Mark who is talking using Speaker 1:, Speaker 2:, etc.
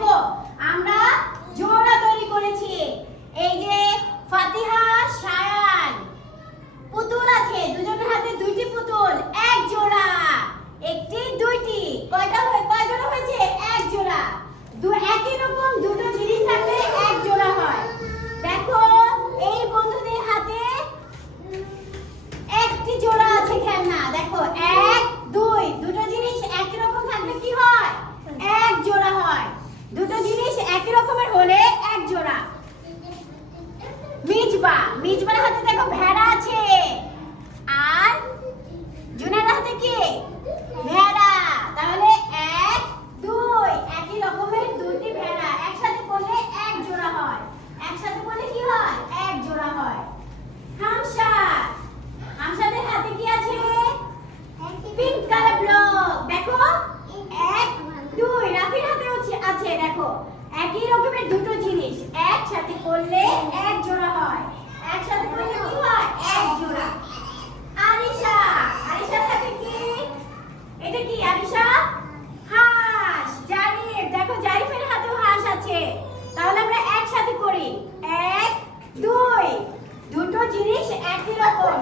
Speaker 1: দেখো আমরা মিজবা মিজবার হাতে দেখো ভেড়া আছে। আর জুনের হাতে কি? ভেড়া। তাহলে এক, দুই, একই রকমের দুটি ভেড়া। একসাথে করলে এক জোড়া হয়। একসাথে করলে কি হয়? এক জোড়া হয়। হামসা হামসাদের হাতে কি আছে? Pink colour block. দেখো, এক, দুই, রাফির আছে- আছে, দেখো। একই রকমের দুটো জিনিস। একসাথে করলে এক জোড়া তাহলে আমরা একসাথে করি। এক দুই। দুটো জিনিস একই রকম।